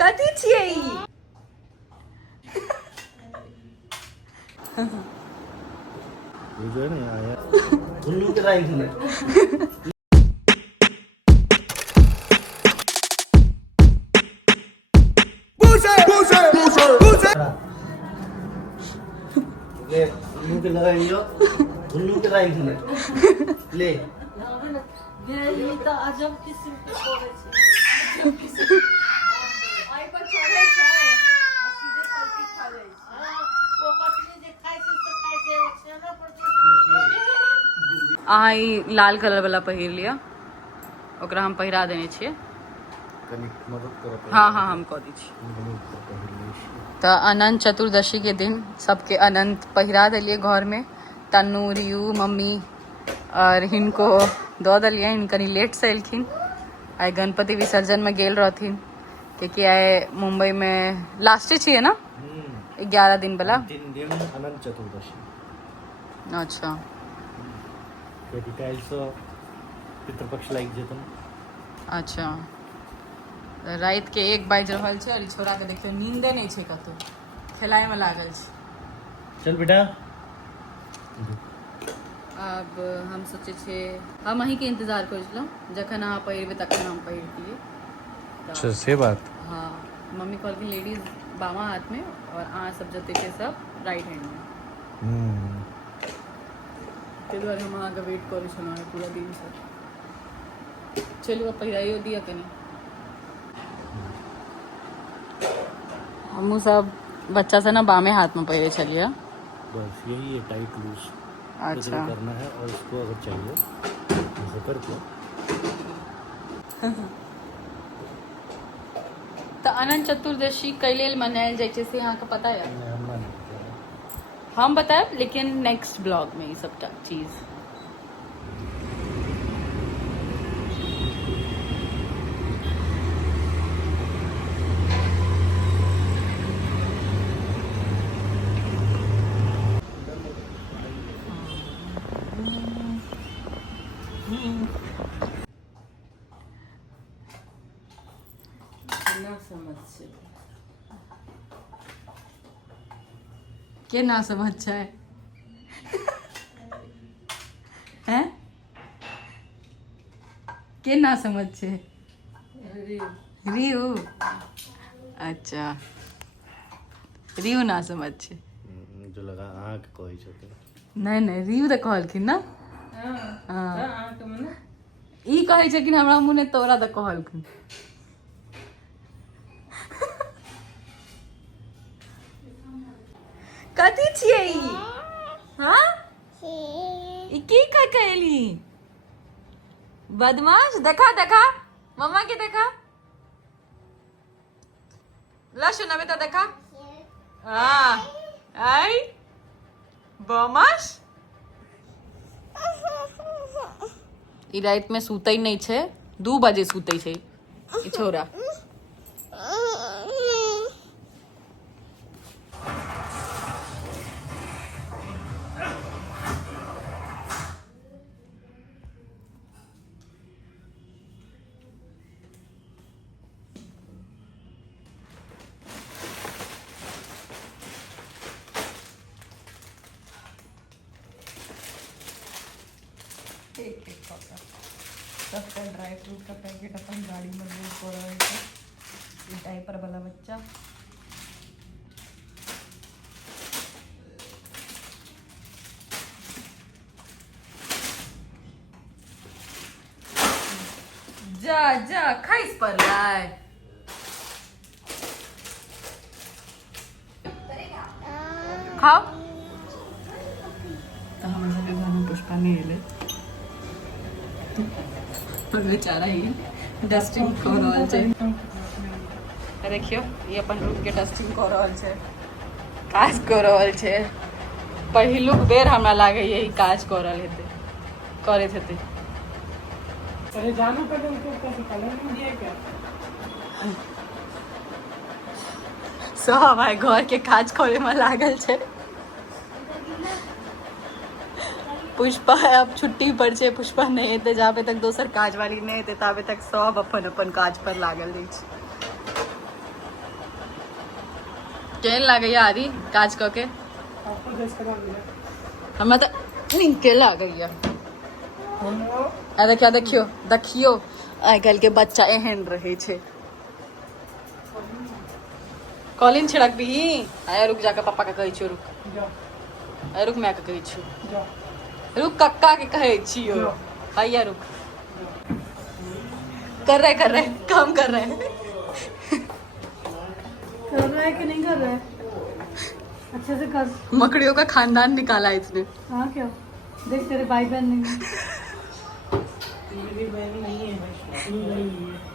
कथी छियै ई? ये जो है ना आया उल्लू के लाइन थी। ले उल्लू के लाइन जो उल्लू के लाइन थी ले ये तो अजब किस्म के होवे छै। आई पर चढ़े छै आ सीधे पलटी खा जाइ छै। ओ पत्नी जे खाइ छै से खाइ छै ओ छेना पर अहाँ ई लाल कलर वाला पहिर लिया, ओकरा हम पहिरा देने छियै। कनिक मदद करो। हाँ हाँ हम कह दी छी। तो अनंत चतुर्दशी के दिन सबके अनंत पहिरा दिलिए घर में। तन्नू, रियू, मम्मी और हिनको दो दिलिए। कनी लेट से एलखिन, आइ गणपति विसर्जन में गेल रहथिन क्योंकि आइ मुंबई में लास्टे छिए ना 11 दिन वाला। 3 दिन अनंत चतुर्दशी। अच्छा पितृपक्ष लाइक जेतन। अच्छा रात के 1 बाज रहल छै और ई छोरा के देखियो नींदे नहीं छै, कतौ खेलाय में लागल छै। चल बेटा अब हम सोचे छे हम अहीं के इंतजार कर छलहुँ, जखन अहाँ पहिरबे तखन हम पहिरतियै। अच्छा से बात। हाँ मम्मी कहलखिन लेडीज बामा हाथ में और अहाँ सब जते के सब राइट हैंड में। ताहि दुआरे हम अहाँके वेट करै छलहुँ पूरा दिन से। चलू अब पहिराइयो दिया कनी। हमहूँ सब बच्चा से ना बामे हाथ में पहिरे छलिए। बस यही है टाइट लूज। अच्छा करना है और इसको अगर चाहिए ऐसे करके। तो अनंत चतुर्दशी कै लेल मनायल जाइ छै से अहाँके पता है? हमरा नहीं हम बताएब लेकिन नेक्स्ट ब्लॉग में ये सब चीज। के ना समझ छै हैं? के ना समझ छै? रियू। अच्छा रियू ना समझ छै। जो लगा आँख कहै छथिन। नहीं नहीं रियू तो कहलखिन ना। हाँ ई कहै छथिन हमरा मुँह तोरा तो कहलखिन। कथी छियै ई? हाँ ई की कहली? बदमाश। देखा देखा मम्मा के देखा लशु नमिता देखा। हाँ आई बदमाश। ई रात में सूतै नहीं छे, 2 बजे सूतै छे ई छोरा। सबका ड्राई फ्रूट का पैकेट अपन गाड़ी में लोड कर रहे थे। डायपर वाला बच्चा जा जा खाइस पर लाए। खाओ तो हम सबके घर में पुष्पा नहीं एले और बेचारा ही डस्टिंग कर रहल छै। देखियो ये अपन रूम के डस्टिंग कर रहल छै, काज कर रहल छै। पहिलुक बेर हमरा लागे यही काज कर रहल हेतै, करैत हेतै। अरे जानो पड़े उनको कैसे कलर नहीं दिया क्या? सब भाई घर के काज करे में लागल छै। पुष्पा अब छुट्टी पर छै, पुष्पा नहीं हेते जाबे तक दोसर काज वाली नहीं हेते ताबे तक सब अपन अपन काज पर लागल रही छै। केन लागे आरी काज क के आपको ड्रेस करा दिया हमें तो नहीं के लागे आ देखियो देखियो देखियो आइ काल्हि के बच्चा एहन रहे छे कॉलिन छिड़क भी आया रुक जाकर पापा के कहै छियो रुक जाओ आया रुक मैं के कहै छियो जाओ रुक कक्का के कहै छियो भैया रुक कर रहे काम कर रहे कि नहीं कर रहा है अच्छे से कर मकड़ियों का खानदान निकाला इसने हाँ क्या देख तेरे भाई बहन नहीं मेरी बहन नहीं है